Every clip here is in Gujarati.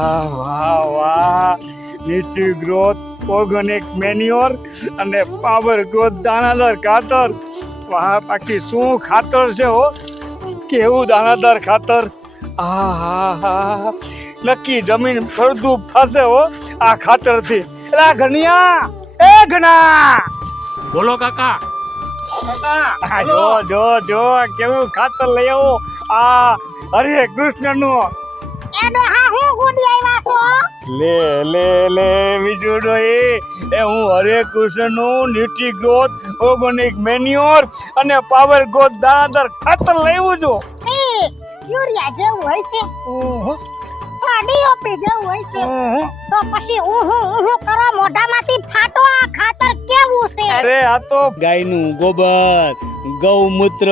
વાહ વાહ, ન્યુટ્રી ગ્રોથ ઓર્ગેનિક મેન્યોર અને પાવર ગ્રોથ દાણાદાર ખાતર. વાહ, બાકી શું ખાતર છે હો, કેવું દાણાદાર ખાતર. હા, નક્કી જમીન ફળદ્રુપ થશે હો આ ખાતરથી. એલા ઘનિયા, એ ઘણા, બોલો કાકા. આ જો કેવું ખાતર લઈ આવો. આ હરે કૃષ્ણ નું. એનો હા હું ગુડી આવ્યા છો. લે વિજુડો એ હું હરે કૃષ્ણ નું ન્યુટ્રી ગ્રોથ ઓર્ગેનિક મેન્યોર અને પાવર ગ્રોથ દાણાદાર ખાતર લેવું છું. એ યુરિયા જેવું હોય છે, ડીઓપી જેવું હોય છે. તો પછી ઉહુ કરો મોઢામાંથી ફાટો. આ ખાતર કેવું છે? અરે આ તો ગાયનું ગોબર, ગૌમૂત્ર,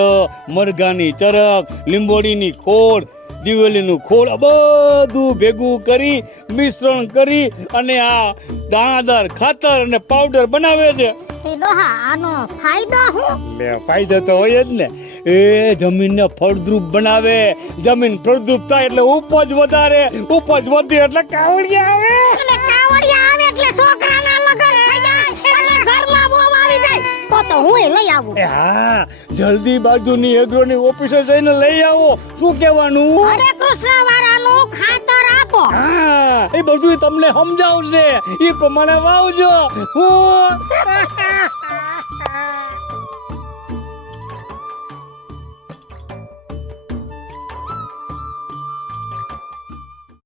મરઘાની ચરક, લીંબોડીની ખોળ, દિવેલીનું ખોળ, આ બધું ભેગું કરી મિશ્રણ કરી અને આ દાણાદાર ખાતર અને પાવડર બનાવે છે. ડોહા આનો ફાયદો શું? લે ફાયદો તો હોય જ ને. એ જમીનને ફળદ્રુપ બનાવે, જમીન ફળદ્રુપ થાય એટલે ઉપજ વધારે, ઉપજ વધી એટલે કાવડિયા આવે. એટલે કાવડિયા આવે એટલે છોકરાના લગન થઈ જાય એટલે ઘરમાં બહુ આવી જાય. તો હું લઈ આવું. એ હા, જલ્દી બાજુની એગ્રોની ઓફિસે જઈને લઈ આવો. શું કહેવાનું? હરે કૃષ્ણ વાળાનું ખાતર આપો. હા, એ બધું તમને સમજાવશે, એ પ્રમાણે વાવજો. હું